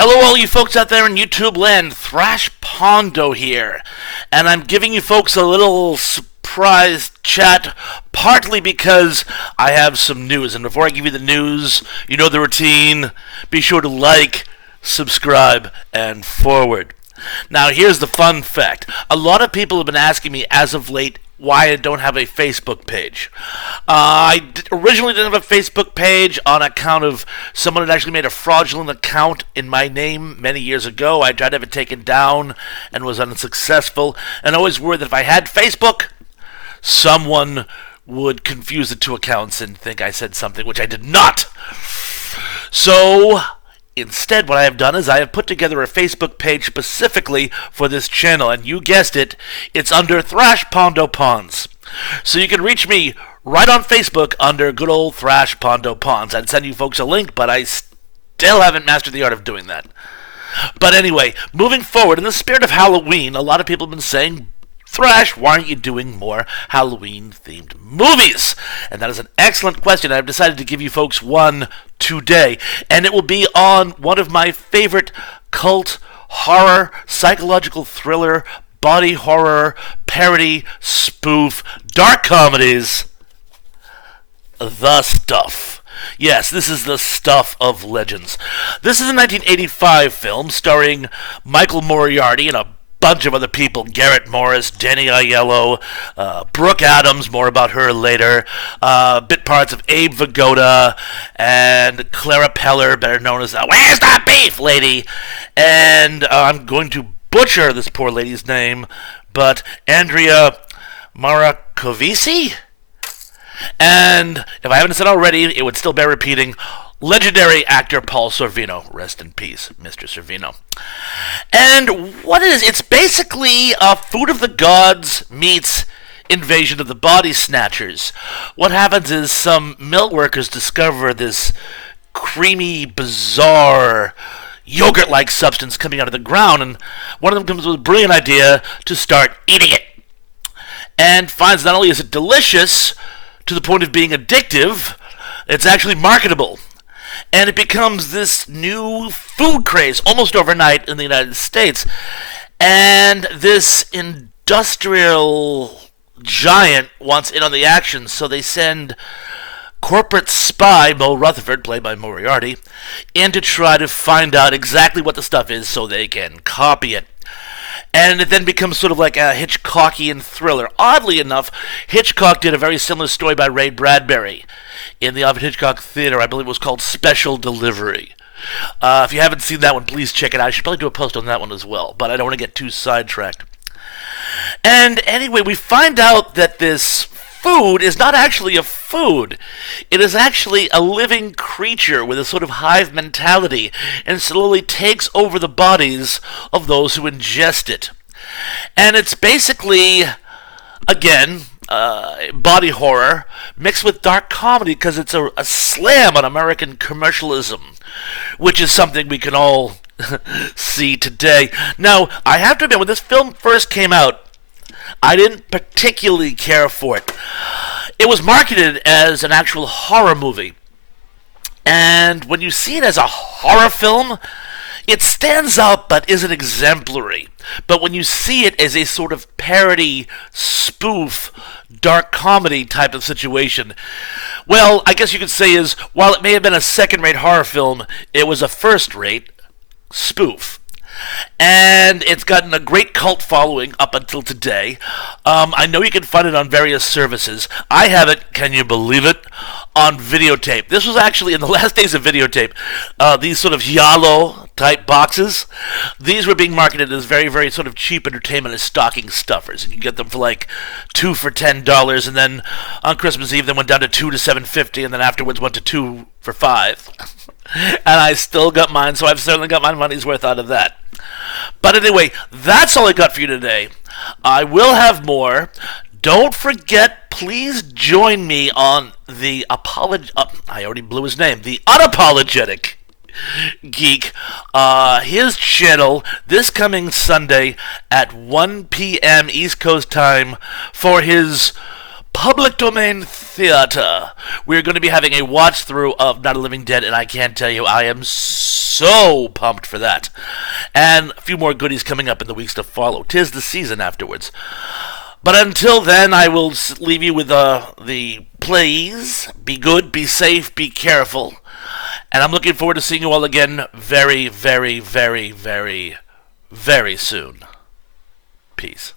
Hello, all you folks out there in YouTube land. Thrash Pondo here. And I'm giving you folks a little surprise chat, partly because I have some news. And before I give you the news, you know the routine. Be sure to like, subscribe, and forward. Now, here's the fun fact. A lot of people have been asking me as of late why I don't have a Facebook page. Originally didn't have a Facebook page on account of someone had actually made a fraudulent account in my name many years ago. I tried to have it taken down and was unsuccessful, and I always worried that if I had Facebook, someone would confuse the two accounts and think I said something, which I did not. So instead, what I have done is I have put together a Facebook page specifically for this channel, and you guessed it, it's under Thrash Pondo Pawns. So you can reach me right on Facebook under good old Thrash Pondo Pawns. I'd send you folks a link, but I still haven't mastered the art of doing that. But anyway, moving forward, in the spirit of Halloween, a lot of people have been saying, Thrash, why aren't you doing more Halloween-themed movies? And that is an excellent question. I've decided to give you folks one today. And it will be on one of my favorite cult, horror, psychological thriller, body horror, parody, spoof, dark comedies, The Stuff. Yes, this is the stuff of legends. This is a 1985 film starring Michael Moriarty and a bunch of other people: Garrett Morris, Danny Aiello, Brooke Adams, more about her later, bit parts of Abe Vigoda, and Clara Peller, better known as the Where's the Beef Lady? And I'm going to butcher this poor lady's name, but Andrea Maracovici? And if I haven't said already, it would still bear repeating, legendary actor Paul Sorvino. Rest in peace, Mr. Sorvino. And what it is, it's basically Food of the Gods meets Invasion of the Body Snatchers. What happens is some mill workers discover this creamy, bizarre, yogurt-like substance coming out of the ground, and one of them comes with a brilliant idea to start eating it. And finds not only is it delicious, to the point of being addictive, it's actually marketable. And it becomes this new food craze almost overnight in the United States. And this industrial giant wants in on the action, so they send corporate spy Mo Rutherford, played by Moriarty, in to try to find out exactly what the stuff is so they can copy it. And it then becomes sort of like a Hitchcockian thriller. Oddly enough, Hitchcock did a very similar story by Ray Bradbury in the Alfred Hitchcock Theater. I believe it was called Special Delivery. If you haven't seen that one, please check it out. I should probably do a post on that one as well, but I don't want to get too sidetracked. And anyway, we find out that this food is not actually a food. It is actually a living creature with a sort of hive mentality, and slowly takes over the bodies of those who ingest it. And it's basically, again, body horror mixed with dark comedy, because it's a slam on American commercialism, which is something we can all see today. Now, I have to admit, when this film first came out, I didn't particularly care for it. It was marketed as an actual horror movie. And when you see it as a horror film, it stands out but isn't exemplary. But when you see it as a sort of parody, spoof, dark comedy type of situation, well, I guess you could say is, while it may have been a second-rate horror film, it was a first-rate spoof. And it's gotten a great cult following up until today. I know you can find it on various services. I have it, can you believe it, on videotape. This was actually in the last days of videotape. These sort of Yalo-type boxes, these were being marketed as very, very sort of cheap entertainment as stocking stuffers. And you can get them for like $2 for $10, and then on Christmas Eve they went down to $2 to $7.50, and then afterwards went to $2 for $5. And I still got mine, so I've certainly got my money's worth out of that. But anyway, that's all I got for you today. I will have more. Don't forget, please join me on the I already blew his name. The Unapologetic Geek. His channel this coming Sunday at 1 p.m. East Coast time for his Public Domain Theater. We're going to be having a watch through of Night of the Living Dead, and I can't tell you, I am so pumped for that. And a few more goodies coming up in the weeks to follow. 'Tis the season afterwards. But until then, I will leave you with the please be good, be safe, be careful. And I'm looking forward to seeing you all again very, very, very, very, very soon. Peace.